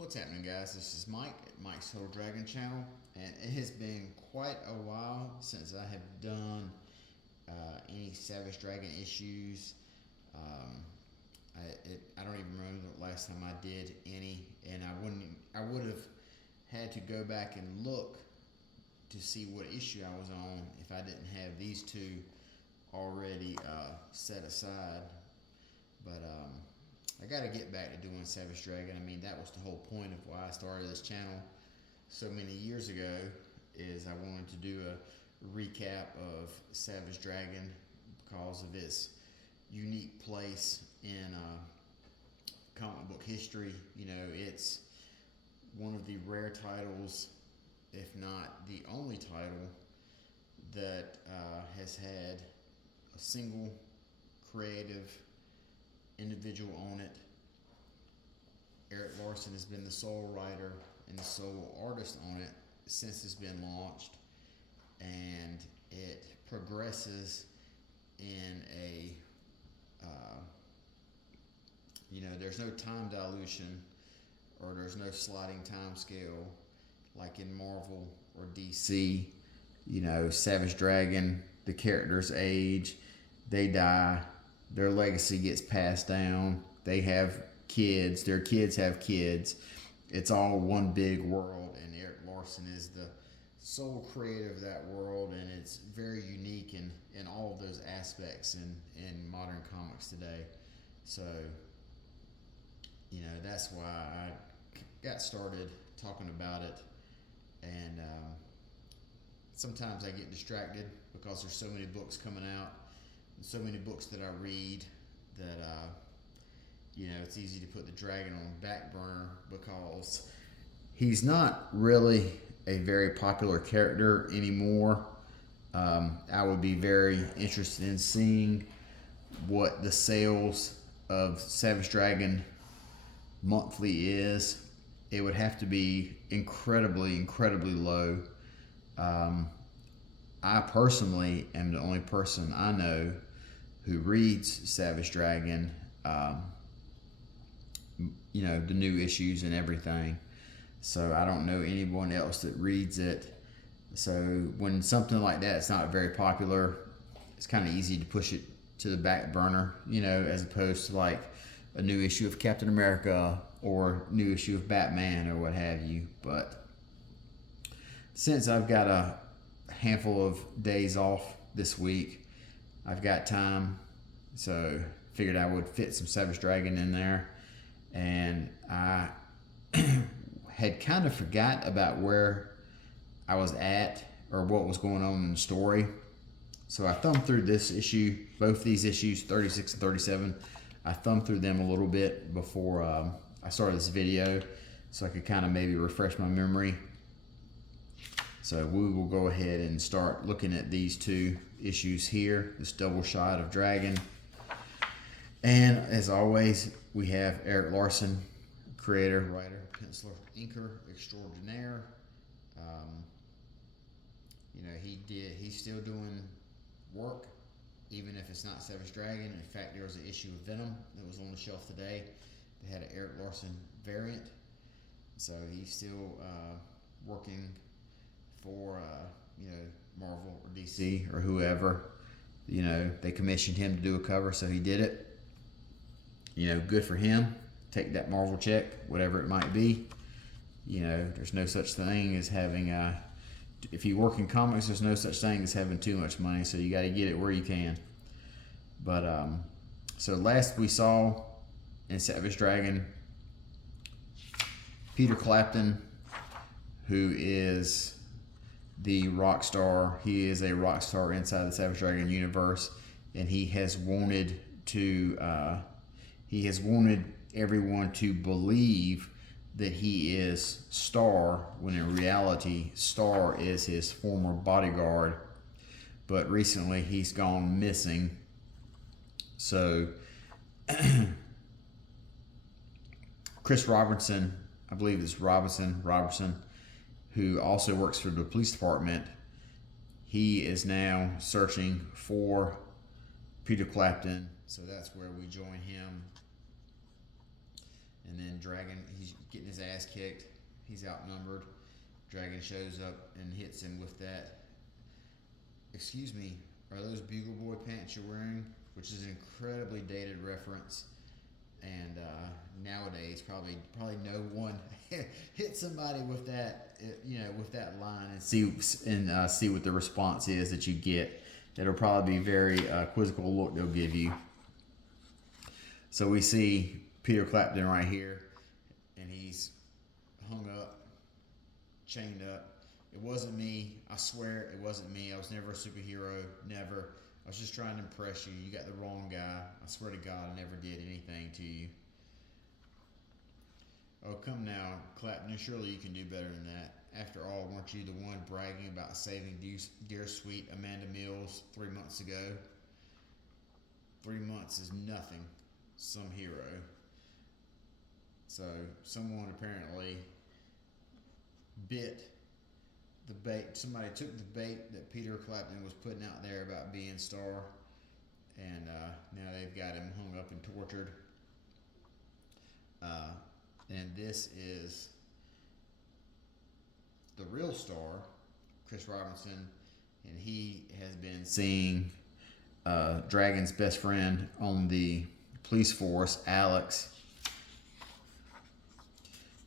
What's happening, guys? This is Mike at Mike's Total Dragon Channel, and it has been quite a while since I have done any Savage Dragon issues. Um, I don't even remember the last time I did any, and I would have had to go back and look to see what issue I was on if I didn't have these two already set aside. But I got to get back to doing Savage Dragon. I mean, that was the whole point of why I started this channel so many years ago, is I wanted to do a recap of Savage Dragon because of its unique place in comic book history. You know, it's one of the rare titles, if not the only title, that has had a single creative individual on it. Erik Larsen has been the sole writer and the sole artist on it since it's been launched, and it progresses in a there's no time dilution, or there's no sliding time scale like in Marvel or DC. You know, Savage Dragon, the characters age, they die, their legacy gets passed down, they have kids, their kids have kids. It's all one big world, and Erik Larsen is the sole creator of that world, and it's very unique in all of those aspects in modern comics today. So, that's why I got started talking about it, and sometimes I get distracted because there's so many books coming out, and so many books that I read that it's easy to put the dragon on the back burner because he's not really a very popular character anymore. I would be very interested in seeing what the sales of Savage Dragon monthly is. It would have to be incredibly low. I personally am the only person I know who reads Savage Dragon, the new issues and everything. So I don't know anyone else that reads it. So when something like that's not very popular, it's kind of easy to push it to the back burner, as opposed to like a new issue of Captain America or new issue of Batman or what have you. But since I've got a handful of days off this week, I've got time, so figured I would fit some Savage Dragon in there. And I had kind of forgot about where I was at or what was going on in the story. So I thumbed through this issue, both these issues, 36 and 37. I thumbed through them a little bit before I started this video, so I could kind of maybe refresh my memory. So we will go ahead and start looking at these two issues here, this double shot of Dragon. And as always, we have Erik Larsen, creator, writer, penciler, inker extraordinaire. He's still doing work, even if it's not Savage Dragon. In fact, there was an issue of Venom that was on the shelf today that had an Erik Larsen variant. So he's still working for Marvel or DC or whoever. They commissioned him to do a cover, so he did it. Good for him. Take that Marvel check, whatever it might be. There's no such thing as having if you work in comics, there's no such thing as having too much money, so you got to get it where you can. But so last we saw in Savage Dragon, Peter Clapton, who is the rock star. He is a rock star inside the Savage Dragon universe, and he has wanted everyone to believe that he is Star, when in reality Star is his former bodyguard. But recently he's gone missing. So Chris Robertson, I believe it's Robertson, who also works for the police department, he is now searching for Peter Clapton. So that's where we join him And then Dragon, he's getting his ass kicked. He's outnumbered. Dragon shows up and hits him with that. Excuse me, are those Bugle Boy pants you're wearing? Which is an incredibly dated reference. And nowadays, probably no one hit somebody with that, with that line and see what the response is that you get. It'll probably be very quizzical look they'll give you. So we see Peter Clapton right here, and he's hung up, chained up. It wasn't me. I swear it wasn't me. I was never a superhero. Never. I was just trying to impress you. You got the wrong guy. I swear to God, I never did anything to you. Oh, come now, Clapton. Surely you can do better than that. After all, weren't you the one bragging about saving dear sweet Amanda Mills 3 months ago? 3 months is nothing. Some hero. So someone apparently bit the bait. Somebody took the bait that Peter Clapton was putting out there about being Star, and now they've got him hung up and tortured. And this is the real Star, Chris Robinson, and he has been seeing Dragon's best friend on the police force, Alex.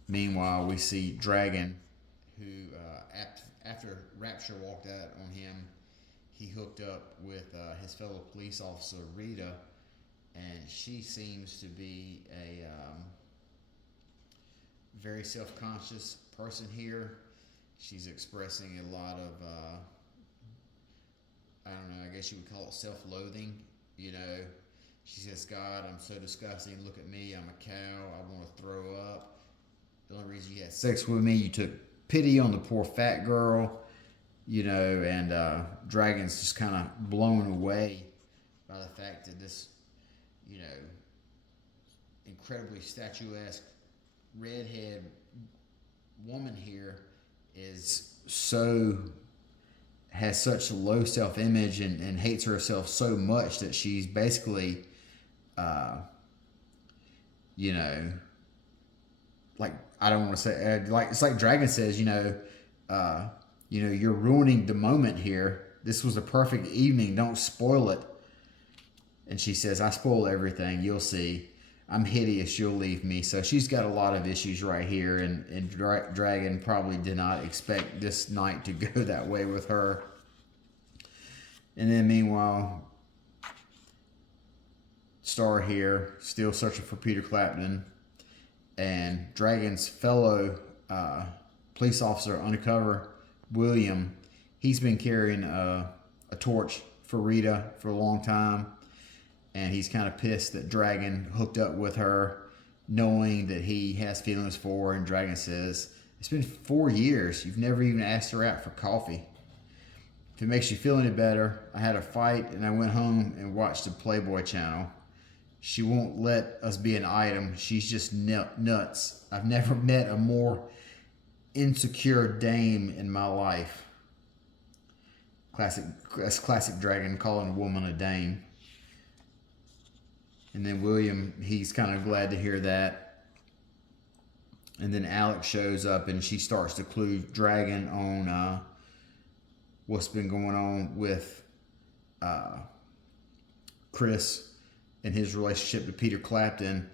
Meanwhile, we see Dragon, who after Rapture walked out on him, he hooked up with his fellow police officer, Rita, and she seems to be a very self-conscious person here. She's expressing a lot of, I don't know, I guess you would call it self-loathing. She says, God, I'm so disgusting. Look at me. I'm a cow. I want to throw up. The only reason you had sex with me, you took pity on the poor fat girl, and Dragon's just kind of blown away by the fact that this, incredibly statuesque redhead woman here has such low self-image and hates herself so much that she's basically, like, I don't want to say, like, it's like Dragon says, you're ruining the moment here. This was a perfect evening. Don't spoil it. And she says, I spoil everything. You'll see. I'm hideous. You'll leave me. So she's got a lot of issues right here. And Dragon probably did not expect this night to go that way with her. And then meanwhile, Star here, still searching for Peter Clapton. And Dragon's fellow police officer undercover, William, he's been carrying a torch for Rita for a long time. And he's kind of pissed that Dragon hooked up with her, knowing that he has feelings for her. And Dragon says, it's been 4 years. You've never even asked her out for coffee. If it makes you feel any better, I had a fight and I went home and watched the Playboy channel. She won't let us be an item. She's just nuts. I've never met a more insecure dame in my life. That's classic Dragon, calling a woman a dame. And then William, he's kind of glad to hear that. And then Alex shows up and she starts to clue Dragon on what's been going on with Chris and his relationship to Peter Clapton.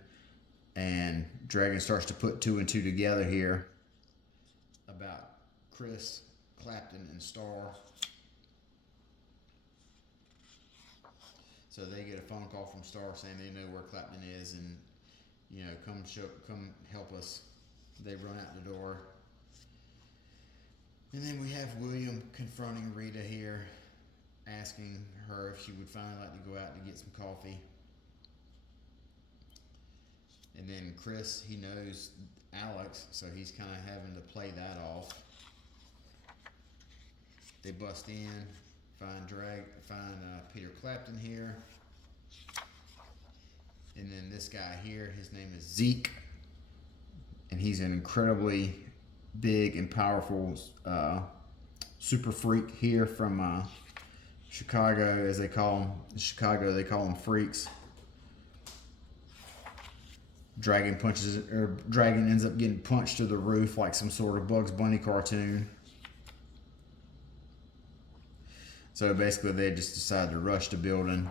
And Dragon starts to put 2 and 2 together here about Chris, Clapton, and Star. So they get a phone call from Star saying they know where Clapton is and, come help us. They run out the door. And then we have William confronting Rita here, asking her if she would finally like to go out to get some coffee. And then Chris, he knows Alex, so he's kind of having to play that off. They bust in, find Peter Clapton here. And then this guy here, his name is Zeke. And he's an incredibly big and powerful super freak here from Chicago, as they call them. In Chicago, they call them freaks. Dragon ends up getting punched to the roof like some sort of Bugs Bunny cartoon. So basically they just decide to rush the building.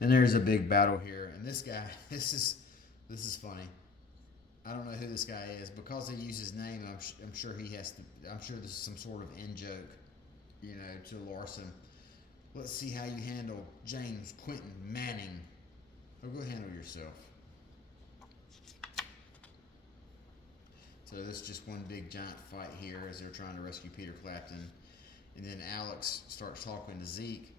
And there's a big battle here. And this guy, this is funny. I don't know who this guy is. Because they use his name, I'm sure he has to, I'm sure this is some sort of in-joke, to Larson. Let's see how you handle James Quentin Manning. Oh, go handle yourself. So this is just one big giant fight here as they're trying to rescue Peter Clapton. And then Alex starts talking to Zeke.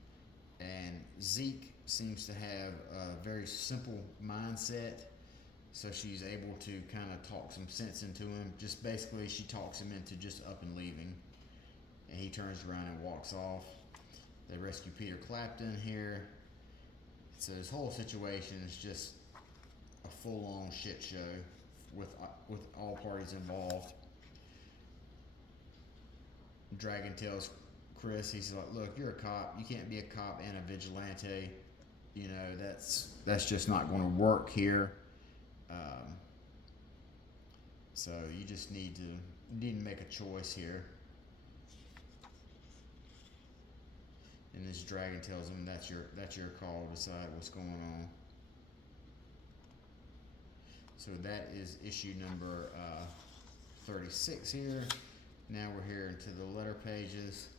And Zeke seems to have a very simple mindset. So she's able to kind of talk some sense into him. Just basically, she talks him into just up and leaving. And he turns around and walks off. They rescue Peter Clapton here. So this whole situation is just a full-on shit show with all parties involved. Dragon tells Chris, he's like, look, you're a cop. You can't be a cop and a vigilante. That's just not going to work here. So you just need to make a choice here. And this dragon tells him that's your call to decide what's going on. So that is issue number 36 here. Now we're here into the letter pages.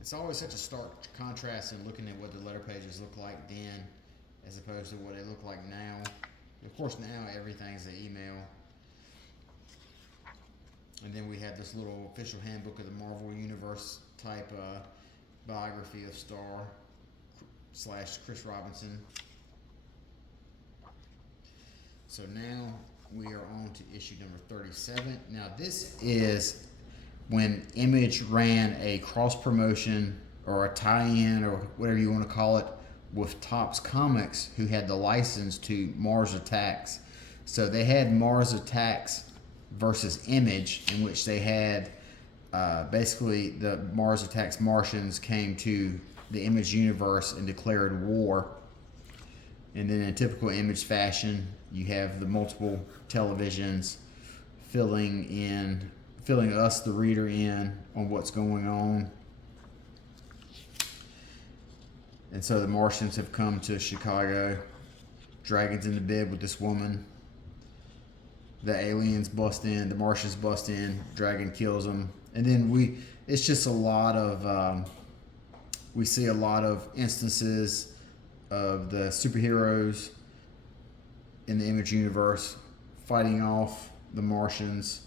It's always such a stark contrast in looking at what the letter pages look like then as opposed to what they look like now. Of course, now everything's an email. And then we have this little official handbook of the Marvel Universe type biography of Star / Chris Robinson. So now we are on to issue number 37. Now this is when Image ran a cross promotion or a tie-in or whatever you want to call it with Topps Comics, who had the license to Mars Attacks. So they had Mars Attacks versus Image, in which they had basically the Mars Attacks Martians came to the Image universe and declared war. And then in typical Image fashion, you have the multiple televisions filling us, the reader, in on what's going on. And so the Martians have come to Chicago. Dragon's in the bed with this woman. The aliens bust in, the Martians bust in, Dragon kills them. And then it's just a lot of, we see a lot of instances of the superheroes in the Image universe fighting off the Martians,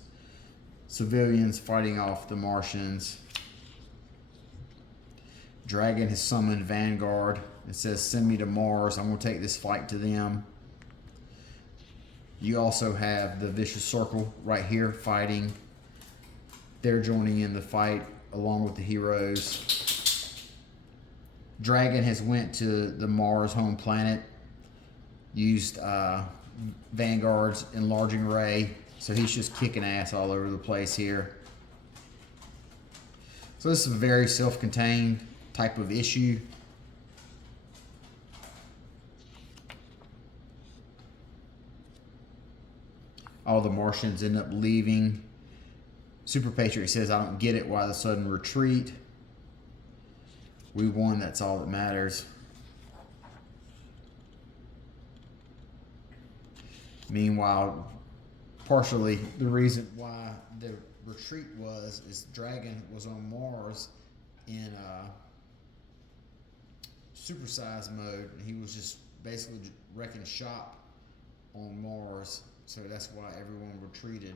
civilians fighting off the Martians. Dragon has summoned Vanguard. It says, send me to Mars. I'm going to take this fight to them. You also have the Vicious Circle right here fighting. They're joining in the fight along with the heroes. Dragon has went to the Mars home planet, used Vanguard's enlarging ray. So he's just kicking ass all over the place here. So this is a very self-contained type of issue. All the Martians end up leaving. Super Patriot says, I don't get it. Why the sudden retreat? We won. That's all that matters. Meanwhile, partially the reason why the retreat is Dragon was on Mars in supersize mode, and he was just basically wrecking shop on Mars. So that's why everyone retreated.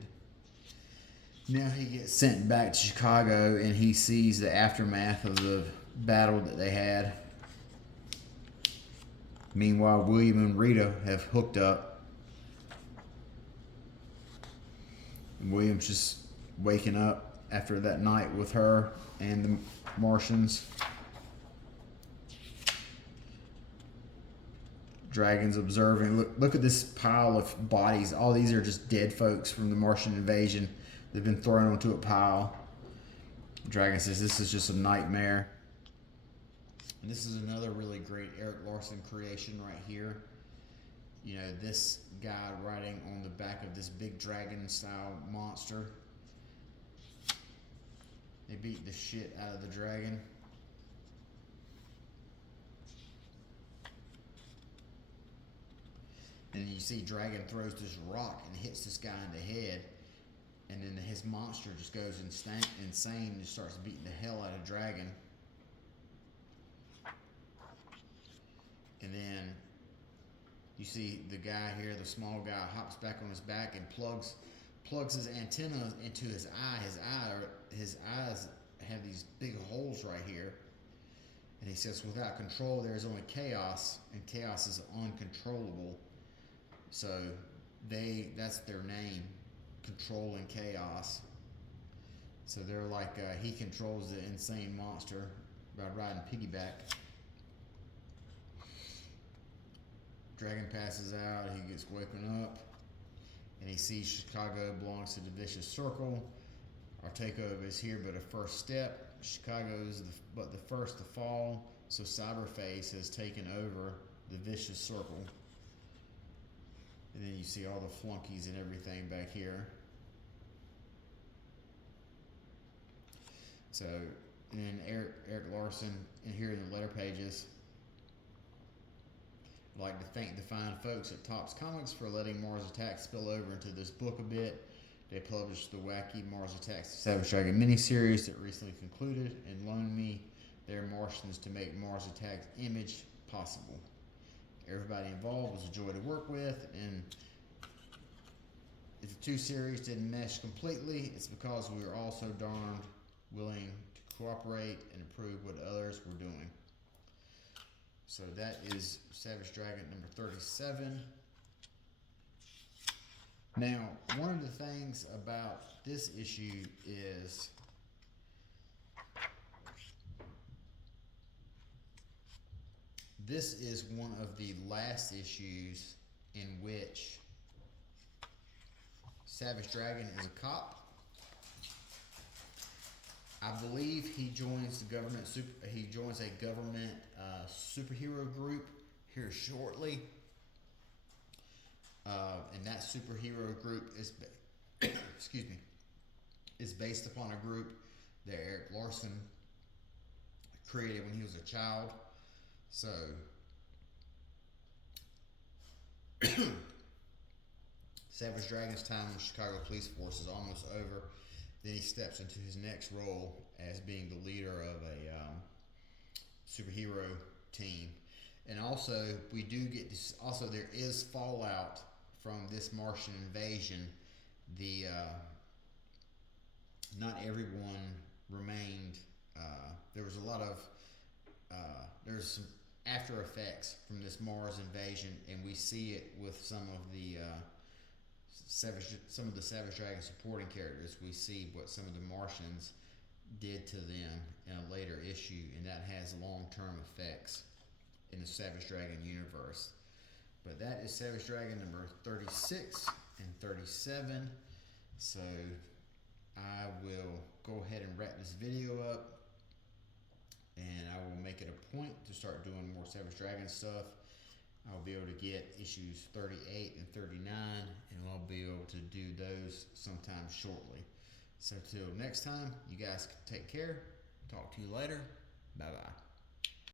Now he gets sent back to Chicago, and he sees the aftermath of the battle that they had. Meanwhile, William and Rita have hooked up. And William's just waking up after that night with her and the Martians. Dragon's observing. Look at this pile of bodies. All these are just dead folks from the Martian invasion. They've been thrown onto a pile. Dragon says this is just a nightmare. And this is another really great Erik Larsen creation right here. You know, this guy riding on the back of this big dragon style monster. They beat the shit out of the dragon. And you see Dragon throws this rock and hits this guy in the head. And then his monster just goes insane and just starts beating the hell out of Dragon. And then you see the guy here, the small guy, hops back on his back and plugs his antenna into his eye. His eyes have these big holes right here. And he says, without control, there is only chaos, and chaos is uncontrollable. So that's their name, Control and Chaos. So they're like, he controls the insane monster by riding piggyback. Dragon passes out, he gets woken up, and he sees Chicago belongs to the Vicious Circle. Our takeover is here but a first step. Chicago is but the first to fall, so Cyberface has taken over the Vicious Circle. And then you see all the flunkies and everything back here. So, and then Erik Larsen, and here in the letter pages, I'd like to thank the fine folks at Topps Comics for letting Mars Attacks spill over into this book a bit. They published the wacky Mars Attacks Savage Dragon miniseries that recently concluded and loaned me their Martians to make Mars Attacks image possible. Everybody involved was a joy to work with, and if the two series didn't mesh completely, it's because we were all so darned willing to cooperate and improve what others were doing. So that is Savage Dragon number 37. Now, one of the things about this issue is this is one of the last issues in which Savage Dragon is a cop. I believe he joins the government. He joins a government superhero group here shortly, and that superhero group is, excuse me, is based upon a group that Erik Larsen created when he was a child. So, Savage Dragon's time in the Chicago Police Force is almost over. Then he steps into his next role as being the leader of a superhero team. And also, we do get this. Also, there is fallout from this Martian invasion. Not everyone remained. There was a lot of. There's some after effects from this Mars invasion, and we see it with some of the Savage Dragon supporting characters. We see what some of the Martians did to them in a later issue, and that has long-term effects in the Savage Dragon universe. But that is Savage Dragon number 36 and 37. So I will go ahead and wrap this video up, and I will make it a point to start doing more Savage Dragon stuff. I'll be able to get issues 38 and 39, and I'll be able to do those sometime shortly. So till next time, you guys take care. Talk to you later. Bye-bye.